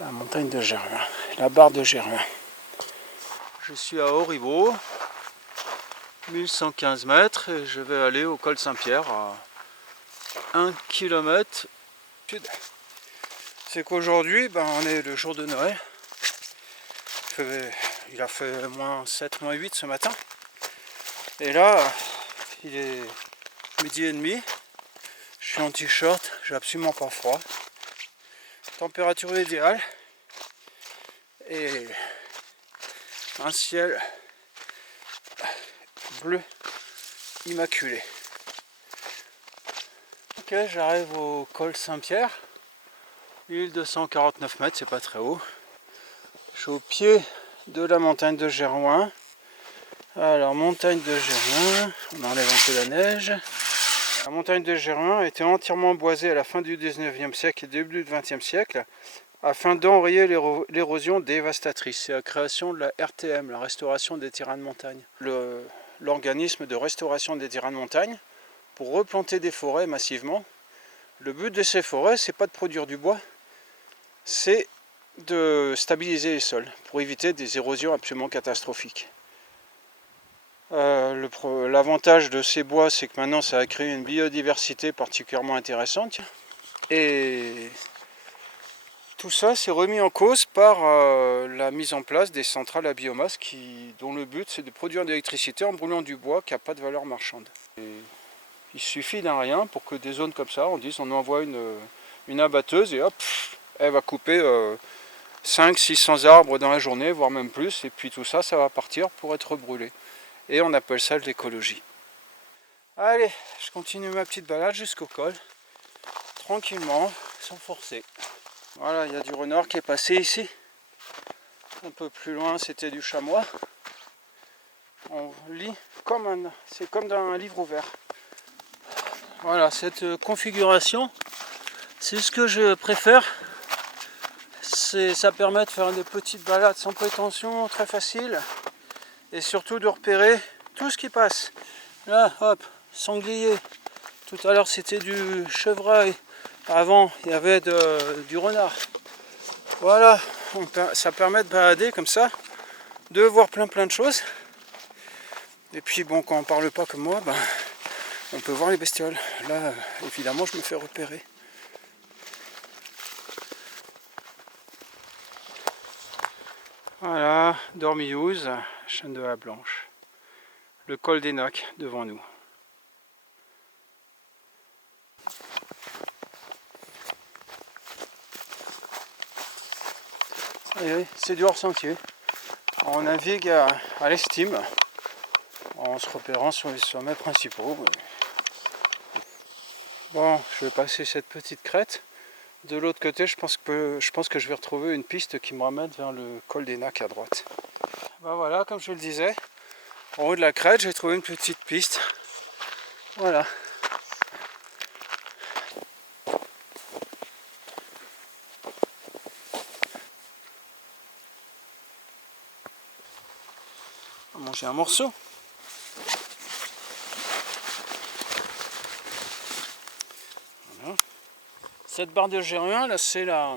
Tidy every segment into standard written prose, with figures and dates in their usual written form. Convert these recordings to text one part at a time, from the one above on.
La montagne de Germain, la barre de Germain. Je suis à Auribeau, 1115 mètres, et je vais aller au col Saint-Pierre à 1 km sud. C'est qu'aujourd'hui, on est le jour de Noël. Il a fait moins 7, moins 8 ce matin. Et là, il est midi et demi. Je suis en t-shirt, j'ai absolument pas froid. Température idéale. Et un ciel bleu immaculé. Ok, j'arrive au col Saint-Pierre. 1249 mètres, c'est pas très haut. Je suis au pied de la montagne de Germain. Alors, montagne de Germain, on enlève un peu la neige. La montagne de Germain a été entièrement boisée à la fin du 19e siècle et début du 20e siècle afin d'enrayer l'érosion dévastatrice. C'est la création de la RTM, la restauration des terrains de montagne. L'organisme de restauration des terrains de montagne pour replanter des forêts massivement. Le but de ces forêts, c'est pas de produire du bois, c'est de stabiliser les sols pour éviter des érosions absolument catastrophiques. L'avantage de ces bois, c'est que maintenant ça a créé une biodiversité particulièrement intéressante. Et tout ça s'est remis en cause par la mise en place des centrales à biomasse dont le but c'est de produire de l'électricité en brûlant du bois qui n'a pas de valeur marchande. Et il suffit d'un rien pour que des zones comme ça, on envoie une abatteuse et hop, elle va couper 500-600 arbres dans la journée, voire même plus, et puis tout ça, ça va partir pour être brûlé. Et on appelle ça de l'écologie. Allez, je continue ma petite balade jusqu'au col, tranquillement, sans forcer. Voilà, il y a du renard qui est passé ici. Un peu plus loin, c'était du chamois. On lit c'est comme dans un livre ouvert. Voilà, cette configuration, c'est ce que je préfère. Ça permet de faire des petites balades sans prétention, très facile. Et surtout de repérer tout ce qui passe. Là, hop, sanglier. Tout à l'heure, c'était du chevreuil. Avant, il y avait du renard. Voilà, ça permet de balader comme ça, de voir plein de choses. Et puis bon, quand on parle pas comme moi, on peut voir les bestioles. Là, évidemment, je me fais repérer. Voilà, Dormillouse, chaîne de la Blanche. Le col des Nacs devant nous. C'est du hors-sentier. On navigue à l'estime en se repérant sur les sommets principaux. Bon, je vais passer cette petite crête. De l'autre côté, je pense que je vais retrouver une piste qui me ramène vers le col des Nacs à droite. Voilà, comme je le disais, en haut de la crête, j'ai trouvé une petite piste. Voilà. On va manger un morceau. Voilà. Cette barre de Germain, là, c'est la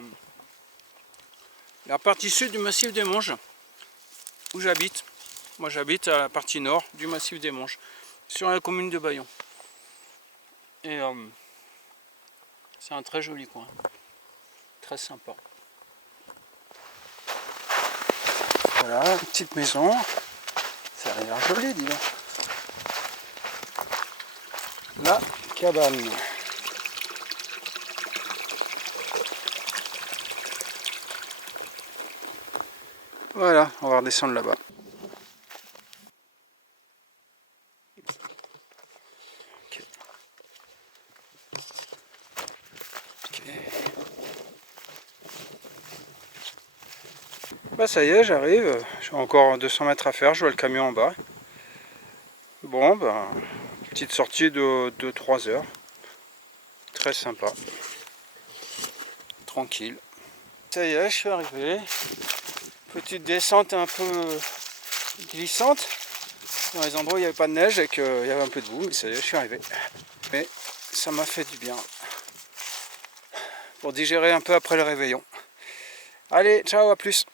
partie sud du massif des Monges, où j'habite. Moi, j'habite à la partie nord du massif des Monges, sur la commune de Bayon. Et c'est un très joli coin, très sympa. Voilà, une petite maison. Ça a l'air joli, dis donc. La cabane. Voilà, on va redescendre là-bas. Okay. Ça y est, j'arrive. J'ai encore 200 mètres à faire, je vois le camion en bas. Bon, petite sortie de 3 heures. Très sympa. Tranquille. Ça y est, je suis arrivé. Petite descente un peu glissante. Dans les endroits où il n'y avait pas de neige et qu'il y avait un peu de boue, mais ça y est, je suis arrivé. Mais ça m'a fait du bien. Pour digérer un peu après le réveillon. Allez, ciao, à plus.